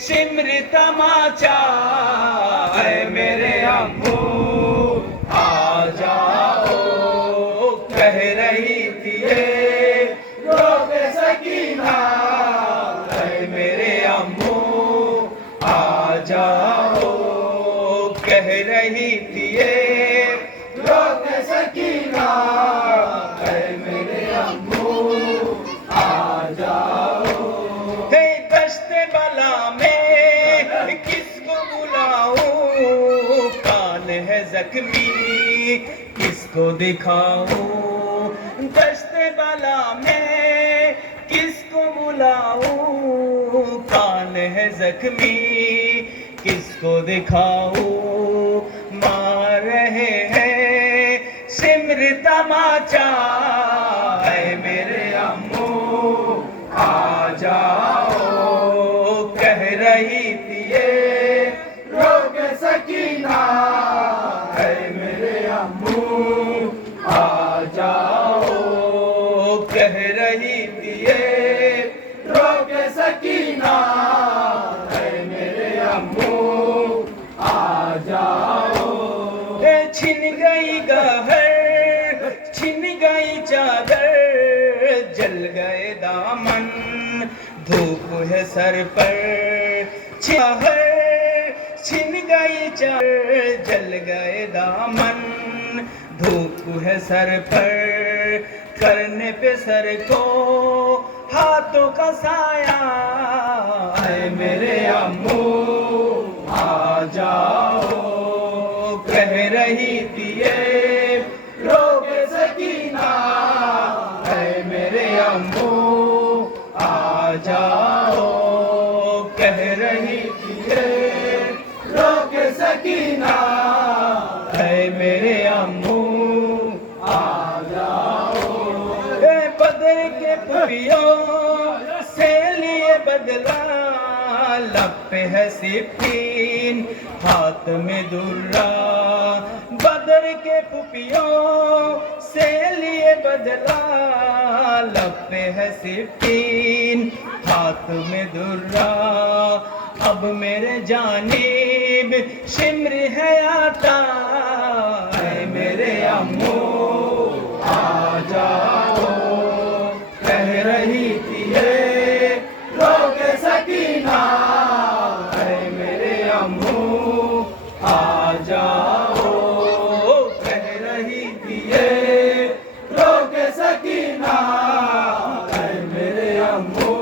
सिमर तमाचा है मेरे अम्मू आ जाओ कह रही थी ये रोग सकीना है मेरे अम्मू आ जाओ कह रही थी ये रोग सकीना है मेरे अम्मू आ जाओ। हे दश्ते बला में किसको बुलाऊं कान है जख्मी किसको दिखाऊं दश्ते बला में किसको बुलाऊं कान है जख्मी किसको दिखाऊं मार रहे हैं सिमर तमाचा है मेरे अम्मू आ जाओ कह रही थी ये रोग सकीना है मेरे अम्मू आ जाओ कह रही थी ये रोग सकीना है मेरे अम्मू आ जाओ। छिन गई गहर छिन गई चादर जल गए दामन धूप है सर पर छिन गई चादर जल गए दामन धूप है सर पर करने पे सर को हाथों का साया है मेरे अम्मू आ जाओ कह रही थी ये रोग सकीना है मेरे अम्मू आ जाओ कह रही थी ये रोग सकीना है मेरे अम्मू आ जाओ। बदर के पुरियों से लिए बदला लब पे है सिप्पीन हाथ में दुर्रा बदर के पुपियों से लिए बदला लब पे है सिप्पीन हाथ में दुर्रा अब मेरे जानिब शिमर है आता है मेरे अम्मू आ जाओ कह रही थी ये रोग सकीना है मेरे अम्मू आ जाओ कह रही थी ये रोग सकीना है मेरे अम्मू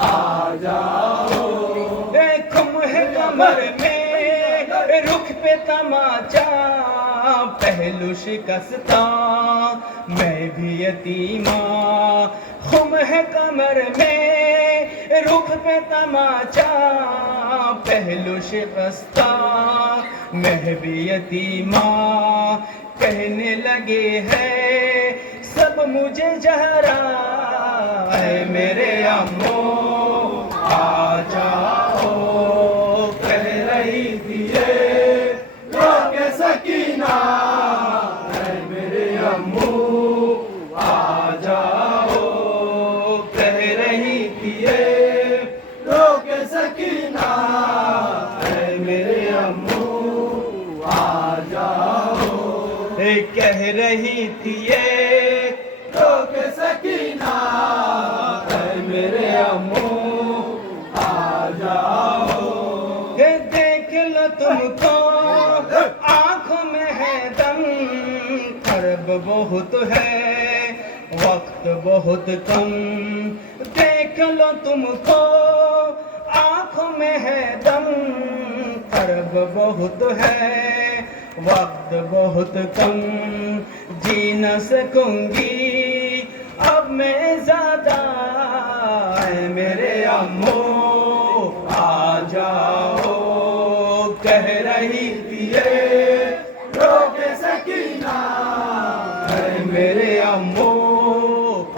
आ जाओ। खुम है कमर में रुख पे तमाचा पहलू शिकस्ता मैं भी यतीमा खुम है कमर में रुख पे तमाचा पहलू शिकस्ता मैं भी यतीमा कहने लगे हैं सब मुझे जहरा है मेरे अम्मू आ जाओ कह रही थी ये रोग सकीना है मेरे अम्मू आ जाओ कह रही थी ये रोग सकीना है मेरे अम्मू आ जाओ कह रही थी ये रोग सकीना है मेरे अम्मू आ जाओ। देख लो तुमको आंखों में है दम खर्ब बहुत है वक्त बहुत कम देख लो तुमको आंखों में है दम खर्ब बहुत है वक्त बहुत कम जी न सकूंगी अब मैं ज्यादा है मेरे अम्मू आ जाओ कह रही थी ये रोग सकीना है मेरे अम्मू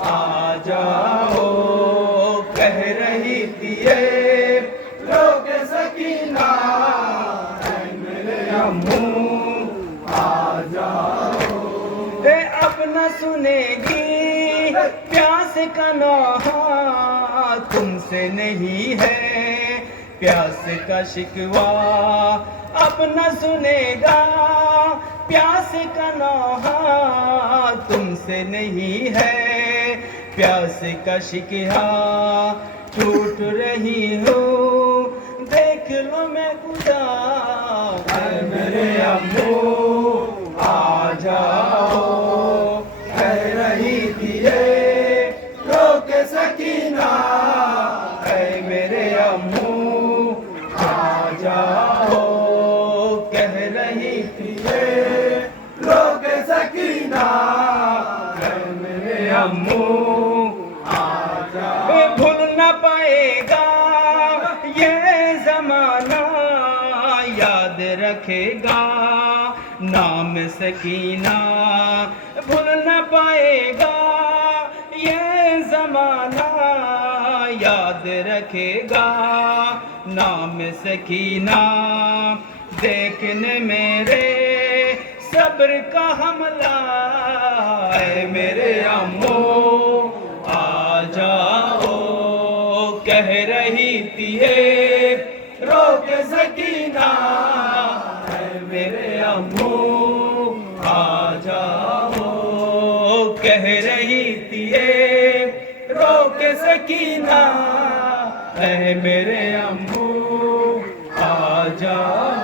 आ जाओ कह रही थी ये रोग सकीना है मेरे अम्मू आ जाओ। अब न सुनेगी प्यास का नौहा तुमसे नहीं है प्यास का शिकवा अब न सुनेगा, प्यास का नौहा तुमसे नहीं है, प्यास का शिकवा टूट रही हूँ, देख लो मैं खुदा। ऐ मेरे अम्मू आ जाओ, कह रही थी ये रोक सकीना। ऐ मेरे अम्मू आ जाओ, कह रही थी ये रोक सकीना। ऐ मेरे अम्मू आ जाओ, भूल न पाएगा ये ज़माना, याद रखेगा नाम सकीना। भूल न पाएगा ये ज़माना, याद रखेगा नाम सकीना। देखने मेरे सब्र का हमला, ऐ मेरे अम्मू आ जाओ, कह रही थी ये रोक सकीना। ऐ मेरे अम्मू आ जाओ, कह रही थी ये रोक सकीना। ऐ मेरे अम्मू आ जाओ।